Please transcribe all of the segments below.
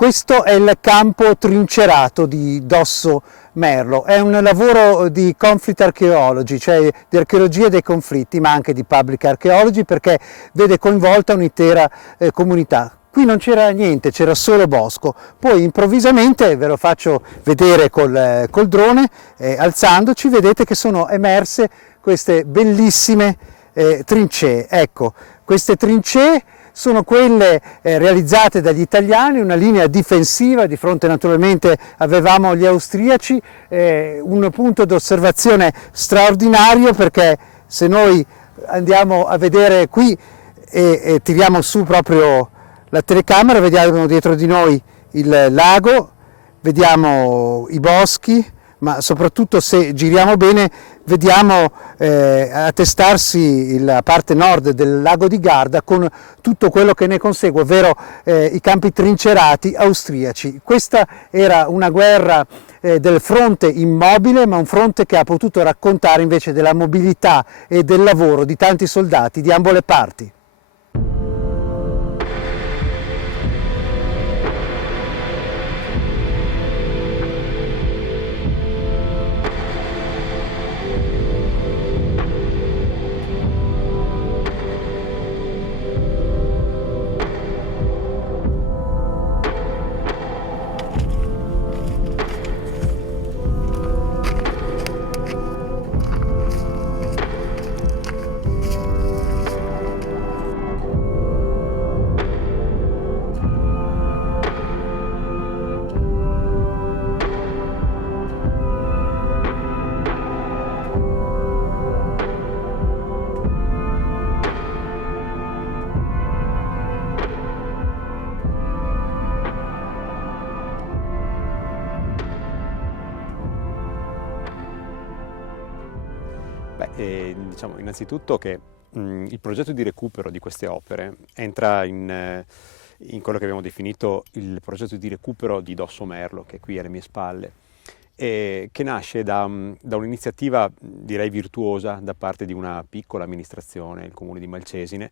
Questo è il campo trincerato di Dosso Merlo, è un lavoro di conflict archaeology, cioè di archeologia dei conflitti, ma anche di public archaeology, perché vede coinvolta un'intera comunità. Qui non c'era niente, c'era solo bosco, poi improvvisamente, ve lo faccio vedere col drone, alzandoci, vedete che sono emerse queste bellissime trincee. Ecco, queste trincee sono quelle realizzate dagli italiani, una linea difensiva, di fronte naturalmente avevamo gli austriaci, un punto d'osservazione straordinario, perché se noi andiamo a vedere qui e tiriamo su proprio la telecamera, vediamo dietro di noi il lago, vediamo i boschi, ma soprattutto se giriamo bene vediamo attestarsi la parte nord del lago di Garda con tutto quello che ne consegue, ovvero i campi trincerati austriaci. Questa era una guerra del fronte immobile, ma un fronte che ha potuto raccontare invece della mobilità e del lavoro di tanti soldati di ambo le parti. Diciamo innanzitutto che il progetto di recupero di queste opere entra in quello che abbiamo definito il progetto di recupero di Dosso Merlo, che è qui alle mie spalle, e che nasce da un'iniziativa direi virtuosa da parte di una piccola amministrazione, il comune di Malcesine,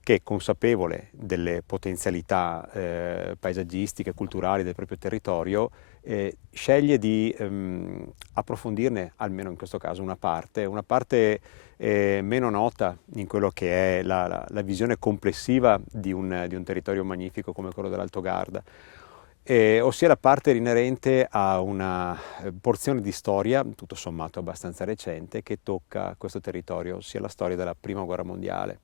che è consapevole delle potenzialità paesaggistiche e culturali del proprio territorio, sceglie di approfondirne, almeno in questo caso, una parte meno nota in quello che è la visione complessiva di un territorio magnifico come quello dell'Alto Garda, ossia la parte inerente a una porzione di storia, tutto sommato abbastanza recente, che tocca questo territorio, ossia la storia della Prima Guerra Mondiale.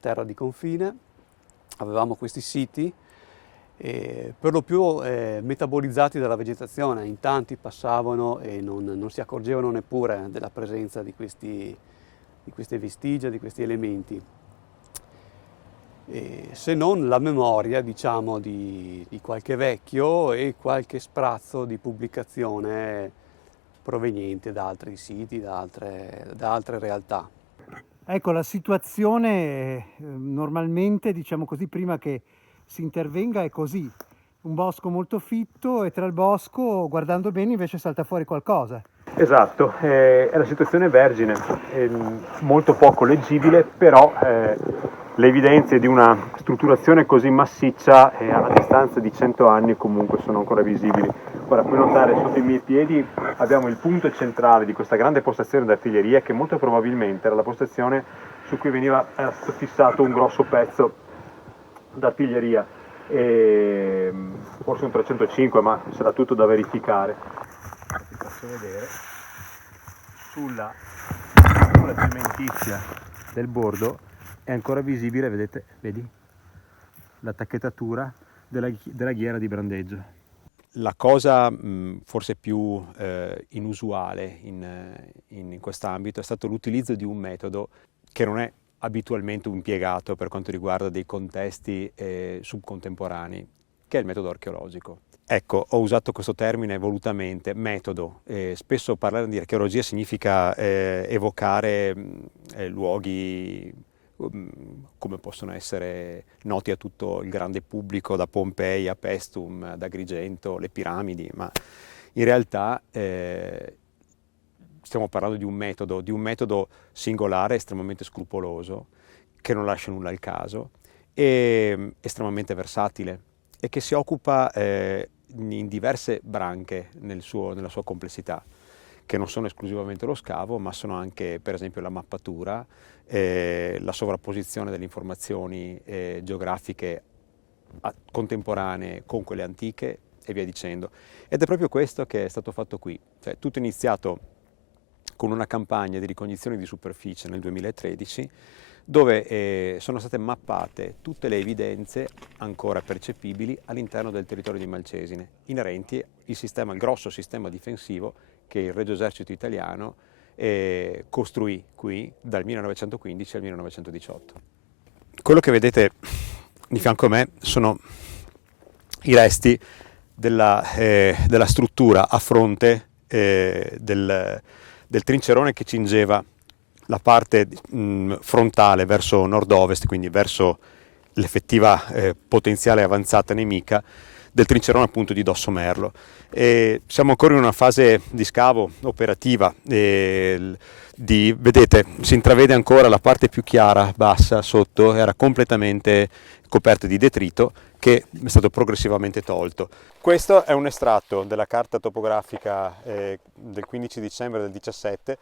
Terra di confine, avevamo questi siti per lo più metabolizzati dalla vegetazione, in tanti passavano e non si accorgevano neppure della presenza di queste vestigia, di questi elementi, se non la memoria, diciamo, di qualche vecchio e qualche sprazzo di pubblicazione proveniente da altri siti, da altre realtà. Ecco, la situazione normalmente, diciamo così, prima che si intervenga è così: un bosco molto fitto e tra il bosco, guardando bene, invece salta fuori qualcosa. Esatto, è la situazione vergine, è molto poco leggibile, però le evidenze di una strutturazione così massiccia a distanza di 100 anni comunque sono ancora visibili. Ora, puoi notare sotto i miei piedi abbiamo il punto centrale di questa grande postazione d'artiglieria, che molto probabilmente era la postazione su cui veniva fissato un grosso pezzo d'artiglieria, forse un 305, ma sarà tutto da verificare. Ti posso vedere sulla cementizia del bordo è ancora visibile, vedi la tacchettatura della ghiera di brandeggio. La cosa forse più inusuale in quest'ambito è stato l'utilizzo di un metodo che non è abitualmente impiegato per quanto riguarda dei contesti subcontemporanei, che è il metodo archeologico. Ecco, ho usato questo termine volutamente, metodo. Spesso parlare di archeologia significa evocare luoghi come possono essere noti a tutto il grande pubblico, da Pompei a Paestum, ad Agrigento, le piramidi, ma in realtà stiamo parlando di un metodo singolare, estremamente scrupoloso, che non lascia nulla al caso, e estremamente versatile. e che si occupa in diverse branche nella sua complessità, che non sono esclusivamente lo scavo, ma sono anche per esempio la mappatura, la sovrapposizione delle informazioni geografiche contemporanee con quelle antiche e via dicendo. Ed è proprio questo che è stato fatto qui. Cioè, tutto è iniziato con una campagna di ricognizione di superficie nel 2013, dove sono state mappate tutte le evidenze ancora percepibili all'interno del territorio di Malcesine, inerenti al grosso sistema difensivo che il Regio Esercito Italiano costruì qui dal 1915 al 1918. Quello che vedete di fianco a me sono i resti della struttura a fronte del trincerone che cingeva la parte frontale verso nord-ovest, quindi verso l'effettiva potenziale avanzata nemica del trincerone appunto di Dosso Merlo. Siamo ancora in una fase di scavo operativa, vedete, si intravede ancora la parte più chiara, bassa, sotto, era completamente coperta di detrito che è stato progressivamente tolto. Questo è un estratto della carta topografica del 15 dicembre del 17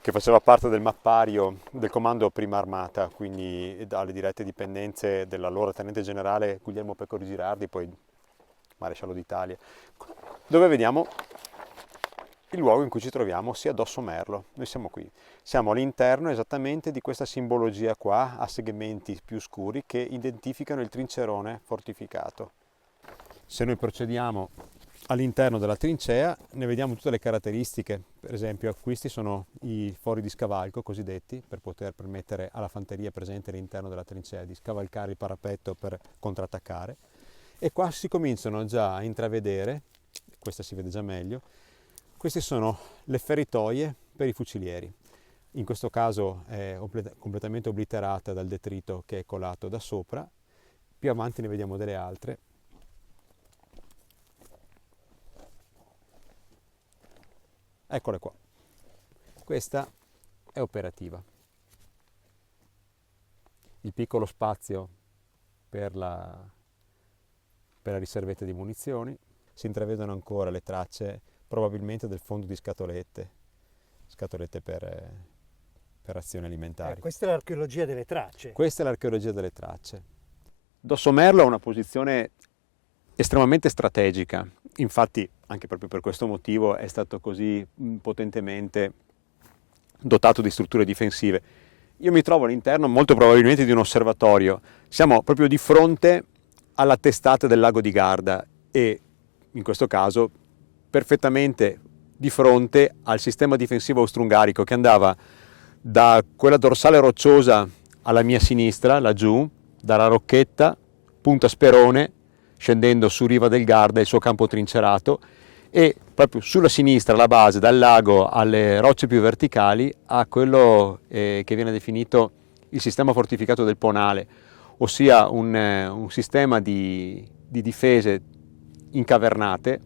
che faceva parte del mappario del Comando Prima Armata, quindi dalle dirette dipendenze dell'allora tenente generale Guglielmo Pecori Girardi, poi maresciallo d'Italia, dove vediamo il luogo in cui ci troviamo, ossia Dosso Merlo. Noi siamo qui, siamo all'interno esattamente di questa simbologia qua, a segmenti più scuri, che identificano il trincerone fortificato. Se noi procediamo all'interno della trincea, ne vediamo tutte le caratteristiche. Per esempio, questi sono i fori di scavalco cosiddetti, per poter permettere alla fanteria presente all'interno della trincea di scavalcare il parapetto per contrattaccare. E qua si cominciano già a intravedere, questa si vede già meglio, queste sono le feritoie per i fucilieri. In questo caso è completamente obliterata dal detrito che è colato da sopra. Più avanti ne vediamo delle altre. Eccole qua. Questa è operativa. Il piccolo spazio per la riservetta di munizioni. Si intravedono ancora le tracce probabilmente del fondo di scatolette per azioni alimentari. Questa è l'archeologia delle tracce. Questa è l'archeologia delle tracce. Dosso Merlo ha una posizione estremamente strategica, infatti anche proprio per questo motivo è stato così potentemente dotato di strutture difensive. Io mi trovo all'interno molto probabilmente di un osservatorio, siamo proprio di fronte alla testata del lago di Garda e in questo caso perfettamente di fronte al sistema difensivo austro-ungarico che andava da quella dorsale rocciosa alla mia sinistra, laggiù, dalla Rocchetta, Punta Sperone, scendendo su riva del Garda, il suo campo trincerato, e proprio sulla sinistra, alla base, dal lago alle rocce più verticali, a quello che viene definito il sistema fortificato del Ponale, ossia un sistema di difese incavernate,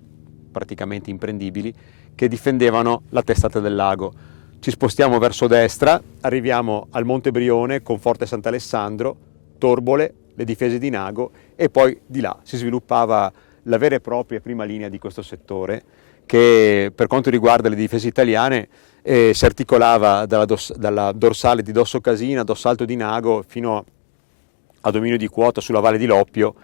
praticamente imprendibili, che difendevano la testata del lago. Ci spostiamo verso destra, arriviamo al Monte Brione con Forte Sant'Alessandro, Torbole, le difese di Nago e poi di là si sviluppava la vera e propria prima linea di questo settore che per quanto riguarda le difese italiane si articolava dalla dorsale di Dosso Casina, Dossalto di Nago fino a dominio di quota sulla Valle di Loppio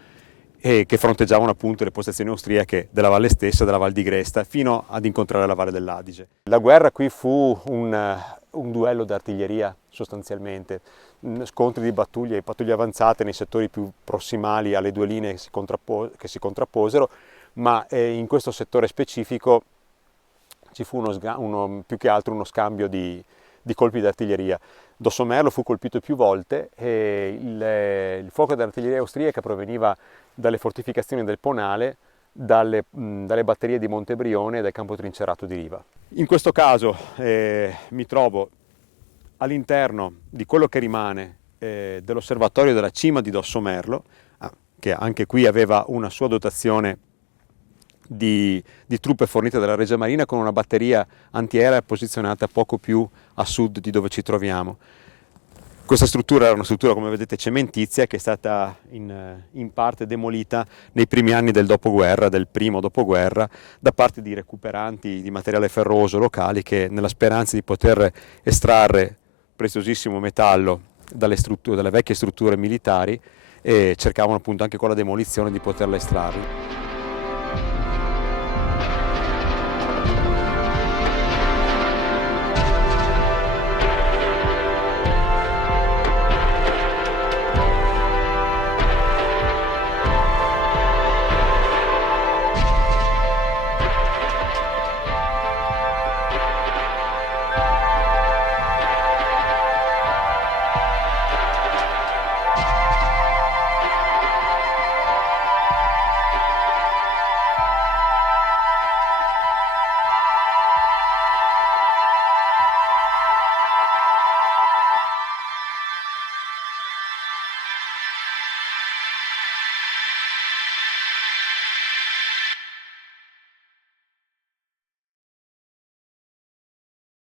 e che fronteggiavano appunto le postazioni austriache della valle stessa, della Val di Gresta, fino ad incontrare la Valle dell'Adige. La guerra qui fu un duello d'artiglieria sostanzialmente, scontri di pattuglie e pattuglie avanzate nei settori più prossimali alle due linee che si contrapposero, ma in questo settore specifico ci fu più che altro uno scambio di colpi d'artiglieria. Dosso Merlo fu colpito più volte e il fuoco dell'artiglieria austriaca proveniva dalle fortificazioni del Ponale, dalle batterie di Montebrione e dal campo trincerato di Riva. In questo caso mi trovo all'interno di quello che rimane dell'osservatorio della cima di Dosso Merlo, che anche qui aveva una sua dotazione di truppe fornite dalla Regia Marina con una batteria antiaerea posizionata poco più a sud di dove ci troviamo. Questa struttura era una struttura, come vedete, cementizia, che è stata in parte demolita nei primi anni del dopoguerra, del primo dopoguerra, da parte di recuperanti di materiale ferroso locali che, nella speranza di poter estrarre preziosissimo metallo dalle vecchie strutture militari, cercavano appunto anche con la demolizione di poterla estrarre.